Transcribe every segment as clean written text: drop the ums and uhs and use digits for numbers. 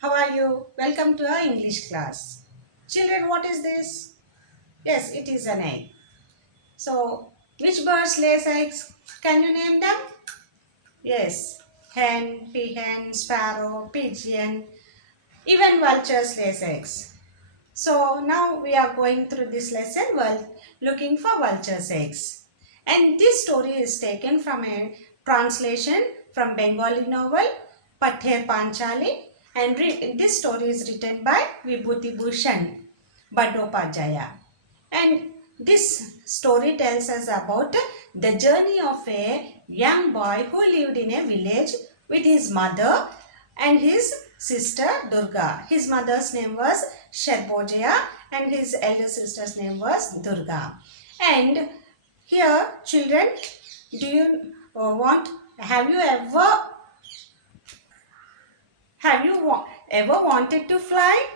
How are you? Welcome to our English class. Children, what is this? Yes, it is an egg. So, which birds lays eggs? Can you name them? Yes, hen, peahen, sparrow, pigeon, even vultures lays eggs. So, now we are going through this lesson looking for vultures' eggs. And this story is taken from a translation from Bengali novel Pather Panchali, and this story is written by Vibhuti Bhushan Bandyopadhyaya. And this story tells us about the journey of a young boy who lived in a village with his mother and his sister Durga. His mother's name was Sharbojaya and his elder sister's name was Durga. And here, children, do you have you ever wanted to fly?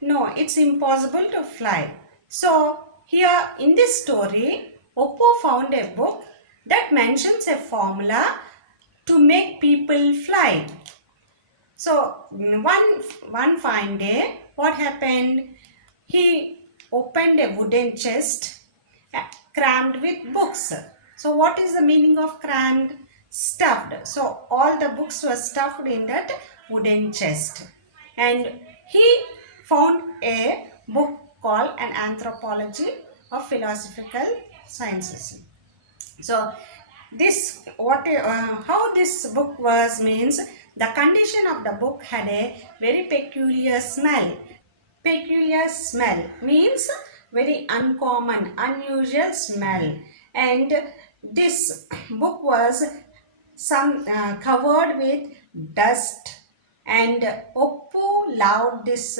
No, it's impossible to fly. So, here in this story, Oppo found a book that mentions a formula to make people fly. So, one fine day, what happened? He opened a wooden chest crammed with books. So, what is the meaning of crammed? Stuffed. So, all the books were stuffed in that wooden chest. And he found a book called An Anthropology of Philosophical Sciences. So how this book was means the condition of the book had a very peculiar smell. Peculiar smell means very uncommon, unusual smell, and this book was covered with dust, and Oppo loved this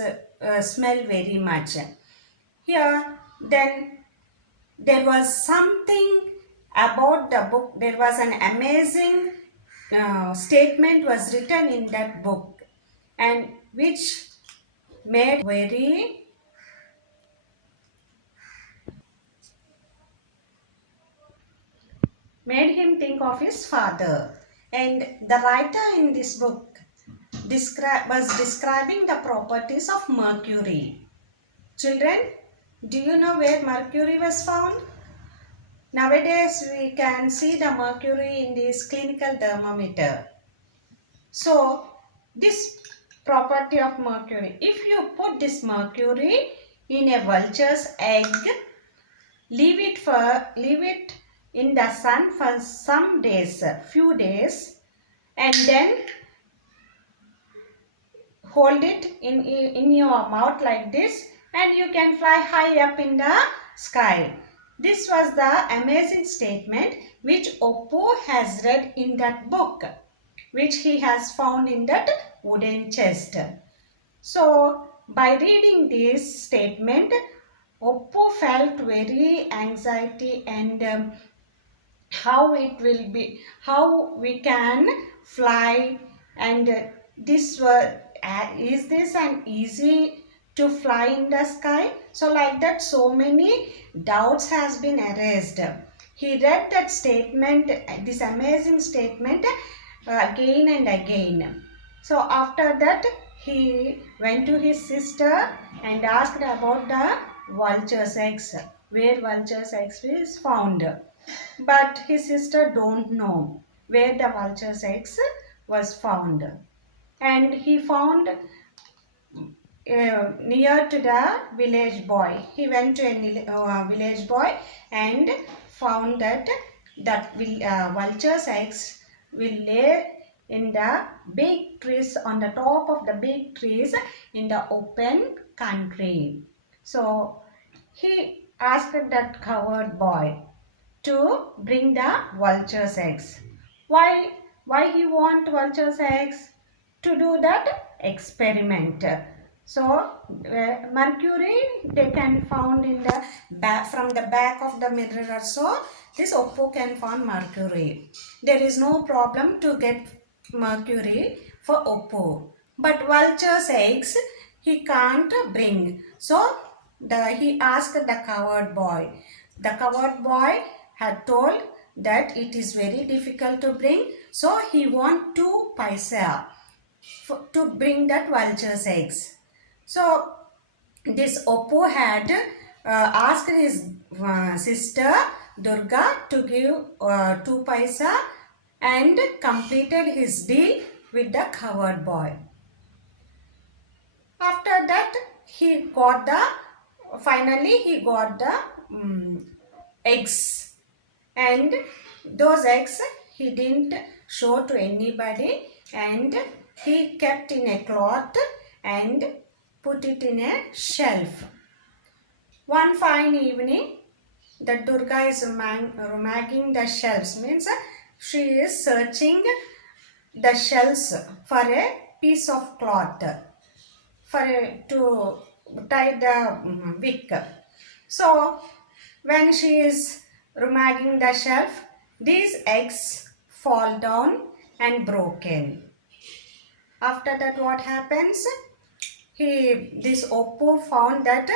smell very much. Here then there was something about the book. There was an amazing statement was written in that book, and which made very made him think of his father. And the writer in this book was describing the properties of mercury. Children, do you know where mercury was found? Nowadays, we can see the mercury in this clinical thermometer. So, this property of mercury, if you put this mercury in a vulture's egg, leave it in the sun for some days, few days, and then hold it in your mouth like this, and you can fly high up in the sky. This was the amazing statement which Oppo has read in that book, which he has found in that wooden chest. So, by reading this statement, Oppo felt very anxiety and how it will be, how we can fly, and is this an easy to fly in the sky? So like that, so many doubts has been erased. He read that statement, this amazing statement again and again. So after that, he went to his sister and asked about the vulture's eggs, where vulture's eggs is found. But his sister don't know where the vulture's eggs was found. And he found near to the village boy. He went to a village boy and found that vulture's eggs will lay in the big trees, on the top of the big trees in the open country. So he asked that coward boy to bring the vulture's eggs. Why he want vulture's eggs? To do that experiment. So mercury they can found in the back, from the back of the mirror or so. This Oppo can find mercury. There is no problem to get mercury for Oppo. But vulture's eggs he can't bring. So he asked the coward boy. The coward boy had told that it is very difficult to bring. So he want 2 paisa. to bring that vulture's eggs. So this Oppo had asked his sister Durga to give 2 paisa and completed his deal with the coward boy. After that, finally he got the eggs, and those eggs he didn't show to anybody, and he kept in a cloth and put it in a shelf. One fine evening, the Durga is rummaging the shelves, means she is searching the shelves for a piece of cloth to tie the wick. So when she is rummaging the shelf, these eggs fall down and broken. After that, what happens? This Oppo found that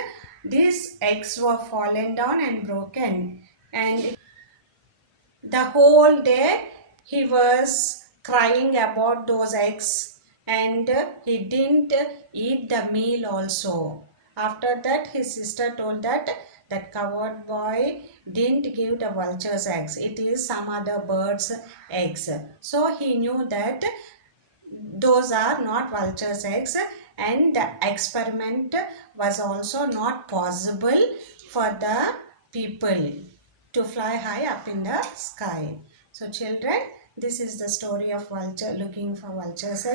these eggs were fallen down and broken, and the whole day he was crying about those eggs, and he didn't eat the meal also. After that, his sister told that that coward boy didn't give the vulture's eggs. It is some other bird's eggs. So he knew that those are not vulture's eggs, and the experiment was also not possible for the people to fly high up in the sky. So children, this is the story of vulture looking for vulture's eggs.